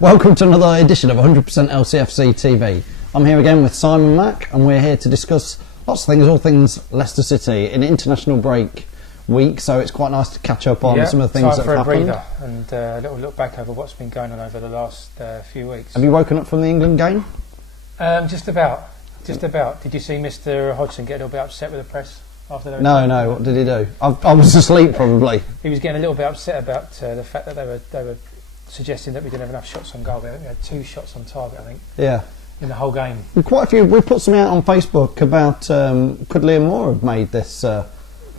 Welcome to another edition of 100% LCFC TV. I'm here again with Simon Mack, and we're here to discuss lots of things, all things Leicester City in international break week. So it's quite nice to catch up on some of the things that have happened. Time for a breather and a little look back over what's been going on over the last few weeks. Have you woken up from the England game? Just about. Did you see Mr. Hodgson get a little bit upset with the press after that? No. What did he do? I was asleep probably. He was getting a little bit upset about the fact that they were suggesting that we didn't have enough shots on goal. We had 2 shots on target, I think. Yeah. In the whole game. And quite a few. We put something out on Facebook about could Liam Moore have made this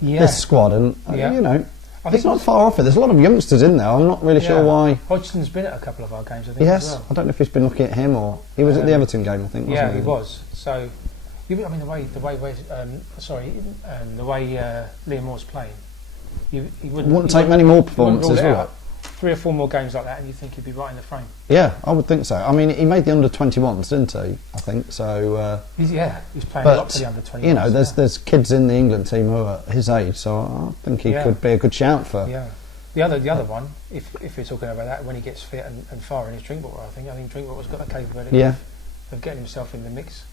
this squad, and you know, I think it's not far off it. There's a lot of youngsters in there. I'm not really sure why. Hodgson's been at a couple of our games, I think. Yes, as well. I don't know if he's been looking at him or he was at the Everton game, I think. Wasn't he was. So, I mean, the way Liam Moore's playing, he wouldn't take many more performances, would it? 3 or 4 more games like that, and you think he'd be right in the frame. Yeah, I would think so. I mean, he made the under-21s, didn't he? I think so. He's playing a lot for the under-21s. You know, there's kids in the England team who are his age, so I think he could be a good shout for. Yeah. The other one, if we're talking about that, when he gets fit and firing his Drinkwater, I think Drinkwater's got the capability of getting himself in the mix.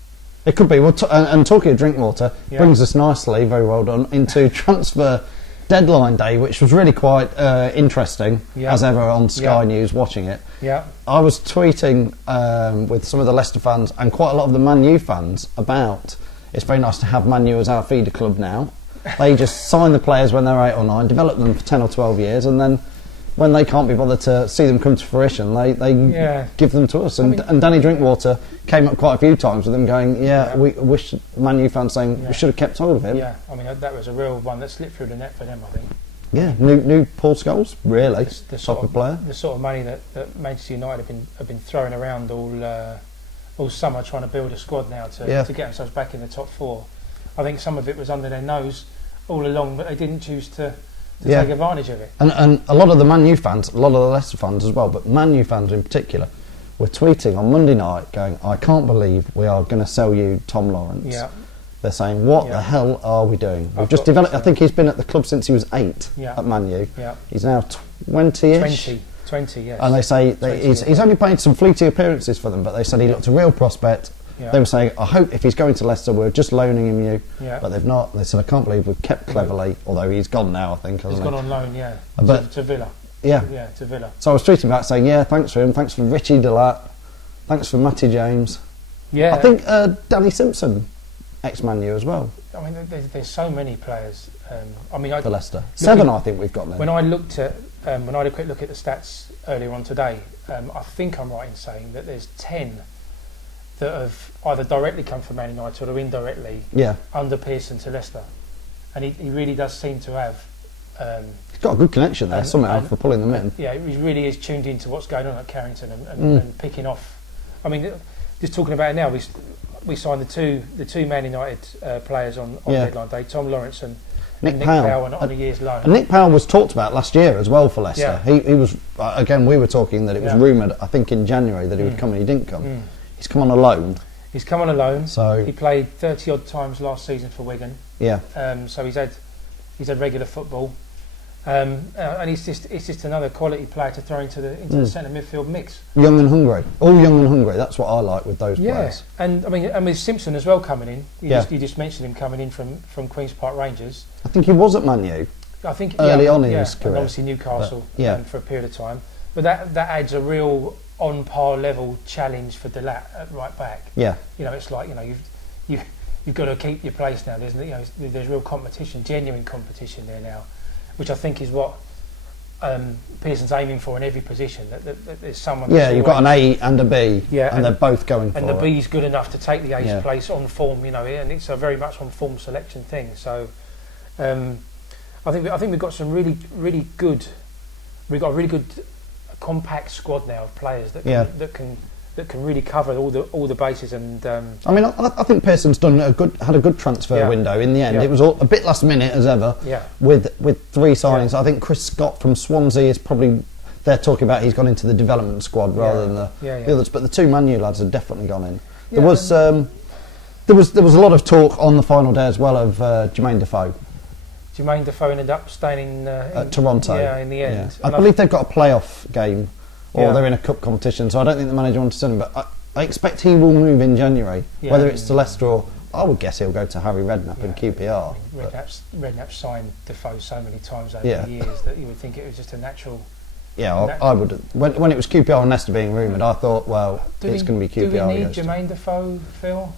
It could be. Well, and talking of Drinkwater, brings us nicely, very well done, into transfer deadline day, which was really quite interesting, as ever on Sky News watching it. Yeah. I was tweeting with some of the Leicester fans and quite a lot of the Man U fans about it's very nice to have Man U as our feeder club now. They just sign the players when they're 8 or 9, develop them for 10 or 12 years, and then when they can't be bothered to see them come to fruition, they give them to us. And Danny Drinkwater came up quite a few times with them going, we wish Man U fans saying we should have kept hold of him. Yeah, I mean that was a real one that slipped through the net for them, I think. Yeah, new Paul Scholes, really the top of player. The sort of money that Manchester United have been throwing around all summer, trying to build a squad now to get themselves back in the top 4. I think some of it was under their nose all along, but they didn't choose to take advantage of it. And a lot of the Man U fans, a lot of the Leicester fans as well, but Man U fans in particular, were tweeting on Monday night going, I can't believe we are going to sell you Tom Lawrence. Yeah. They're saying, what the hell are we doing? We've just developed, I think he's been at the club since he was 8 at Man U. Yeah. He's now 20-ish. 20, yes. And they say he's only played some fleeting appearances for them, but they said he looked a real prospect. Yeah. They were saying, I hope if he's going to Leicester, we're just loaning him you. Yeah. But they've not. They said, I can't believe we've kept Cleverley, although he's gone now, I think. He's gone on loan, to Villa. Yeah, to Villa. So I was tweeting about saying, thanks for him, thanks for Richie Delat, thanks for Matty James. Yeah. I think Danny Simpson, ex-Man U as well. I mean, there's so many players. For Leicester. 7, I think we've got there. When I looked at, when I had a quick look at the stats earlier on today, I think I'm right in saying that there's 10 that have either directly come from Man United or indirectly under Pearson to Leicester, and he really does seem to have. He's got a good connection there somehow for pulling them in. Yeah, he really is tuned into what's going on at Carrington and picking off. I mean, just talking about it now, we signed the two Man United players on deadline day, Tom Lawrence and Nick Powell on a year's loan. And Nick Powell was talked about last year as well for Leicester. Yeah. He was again. We were talking that it was rumoured, I think in January, that he would come and he didn't come. He's come on a loan. So he played 30 odd times last season for Wigan. Yeah. So he's had regular football, and he's just another quality player to throw into the centre midfield mix. Young and hungry, all young and hungry. That's what I like with those players. And I mean, and with Simpson as well coming in. You just mentioned him coming in from Queen's Park Rangers. I think he was at Man U. I think early on in his career. And obviously Newcastle for a period of time. But that adds a real on par level challenge for Delat at right back. Yeah, you know, it's like you've got to keep your place now. There's real competition, genuine competition there now, which I think is what Pearson's aiming for in every position. That there's someone. Yeah, you've got an A and a B, and they're both going for it. And the B's good enough to take the A's place on form, and it's a very much on form selection thing. So, I think we've got some really good. We've got a really good compact squad now of players that can really cover all the bases. And I mean, I think Pearson's had a good transfer window in the end. It was a bit last minute as ever. Yeah. With 3 signings, I think Chris Scott from Swansea is probably. They're talking about he's gone into the development squad rather than the others, but the 2 Man U lads have definitely gone in. There was a lot of talk on the final day as well of Jermaine Defoe. Jermaine Defoe ended up staying in Toronto. Yeah, in the end. Yeah. I believe they've got a playoff game or they're in a cup competition. So I don't think the manager wants to send him, but I expect he will move in January, whether it's to Leicester or I would guess he'll go to Harry Redknapp in QPR. I mean, Redknapp's signed Defoe so many times over the years that you would think it was just a natural. Yeah, I would. When it was QPR and Leicester being rumoured, I thought, well, it's going to be QPR. Do we need Jermaine Defoe, Phil?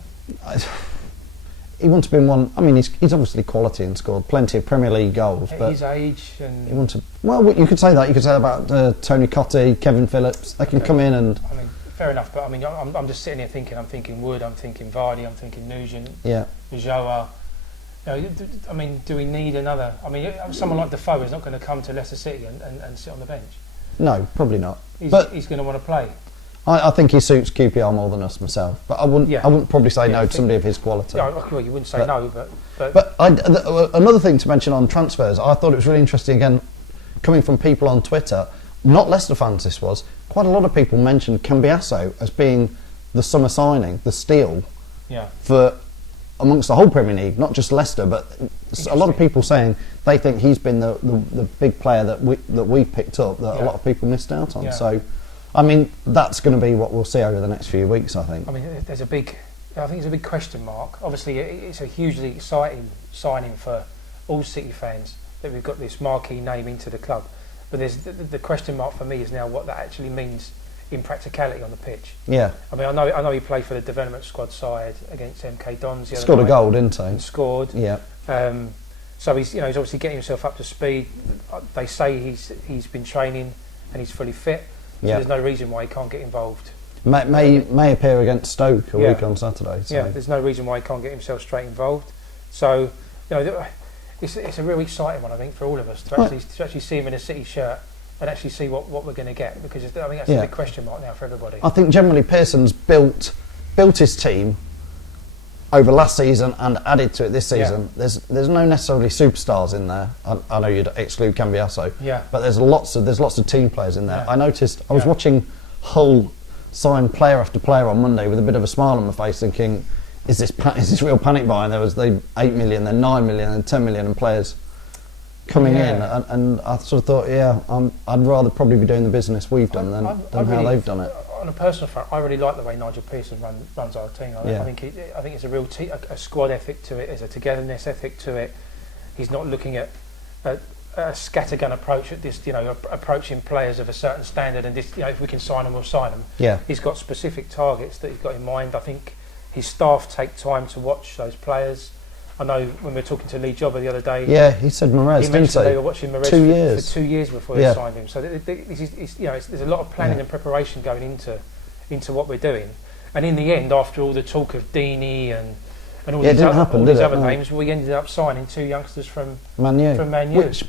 He wouldn't have been one. I mean, he's obviously quality and scored plenty of Premier League goals. At but his age, and he wouldn't have, well, you could say that. You could say that about Tony Cottee, Kevin Phillips. They can come in and. I mean, fair enough, but I mean, I'm just sitting here thinking. I'm thinking Wood. I'm thinking Vardy. I'm thinking Nugent. Joa. I mean, do we need another? I mean, someone like Defoe is not going to come to Leicester City and sit on the bench. No, probably not. He's going to want to play. I think he suits QPR more than us myself, but I wouldn't probably say no to somebody of his quality. Yeah, well, you wouldn't say no, but another thing to mention on transfers, I thought it was really interesting again, coming from people on Twitter, not Leicester fans. This was quite a lot of people mentioned Cambiasso as being the summer signing, the steal, for amongst the whole Premier League, not just Leicester, but a lot of people saying they think he's been the big player that we've picked up that a lot of people missed out on. So. I mean, that's going to be what we'll see over the next few weeks, I think. I mean, I think it's a big question mark. Obviously, it's a hugely exciting signing for all City fans that we've got this marquee name into the club. But there's the question mark for me is now what that actually means in practicality on the pitch. Yeah. I mean, I know he played for the development squad side against MK Dons. Scored a goal, didn't he? And scored. Yeah. So he's obviously getting himself up to speed. They say he's been training and he's fully fit. So there's no reason why he can't get involved. May appear against Stoke a week on Saturday. So. Yeah, there's no reason why he can't get himself straight involved. So, it's a really exciting one, I think, for all of us to actually see him in a City shirt and actually see what we're going to get, because I think that's a big question mark now for everybody. I think generally Pearson's built his team over last season and added to it this season. There's no necessarily superstars in there. I know you'd exclude Cambiasso, but there's lots of team players in there. I noticed I was watching Hull sign player after player on Monday with a bit of a smile on my face, thinking, is this real panic buying? There was the 8 million, then 9 million, then 10 million, and players coming in, and I sort of thought, I'd rather probably be doing the business we've done than how they've done it. On a personal front, I really like the way Nigel Pearson runs our team. I think it's a real a squad ethic to it. There's a togetherness ethic to it. He's not looking at a scattergun approach at this, approaching players of a certain standard and this, if we can sign them, we'll sign them. Yeah. He's got specific targets that he's got in mind. I think his staff take time to watch those players. I know when we were talking to Lee Jobber the other day. Yeah, he said Mahrez, didn't he? They were watching Mahrez 2 years. For 2 years before they signed him. So there's a lot of planning and preparation going into what we're doing. And in the end, after all the talk of Deeney and all these other names, we ended up signing 2 youngsters from Man U. Which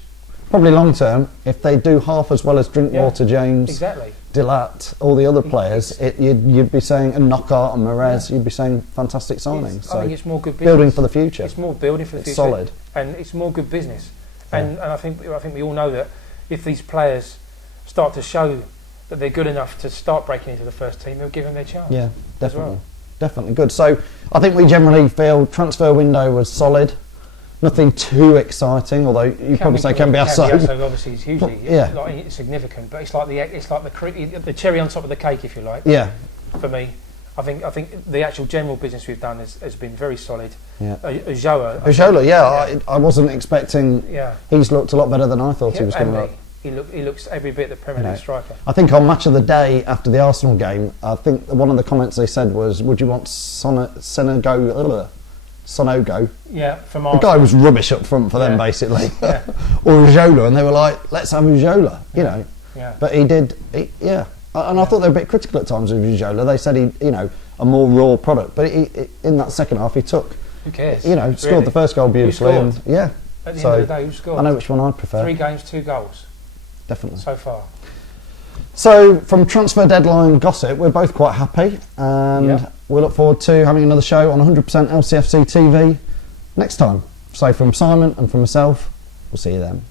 probably long term, if they do half as well as Drinkwater, James, Dilat, all the other players, you'd be saying, and Knockaert and Mahrez, you'd be saying fantastic signings. I think it's more good business. Building for the future. It's more building for the future. It's solid. And it's more good business. And I think we all know that if these players start to show that they're good enough to start breaking into the first team, they'll give them their chance. Yeah, definitely. Definitely good. So I think we generally feel transfer window was solid. Nothing too exciting, although you probably say Cambiasso. Cambiasso obviously is hugely significant, but it's like the cherry on top of the cake, if you like. Yeah. For me, I think the actual general business we've done has been very solid. Yeah. Ujola, I wasn't expecting. Yeah. He's looked a lot better than I thought he was going to look. He looks every bit the Premier League striker. I think on Match of the Day after the Arsenal game, I think one of the comments they said was, "Would you want Sonogo?" Yeah, from Arsenal. The guy was rubbish up front for them, basically. Or Ujola, and they were like, "Let's have Ujola," Yeah. But he did, and I thought they were a bit critical at times of Ujola. They said he, a more raw product, but in that second half he took. Who cares? Scored the first goal beautifully, and At the end of the day, who scored? I know which one I'd prefer. 3 games, 2 goals. Definitely. So far. So, from transfer deadline gossip, we're both quite happy, and we look forward to having another show on 100% LCFC TV next time. So, from Simon and from myself, we'll see you then.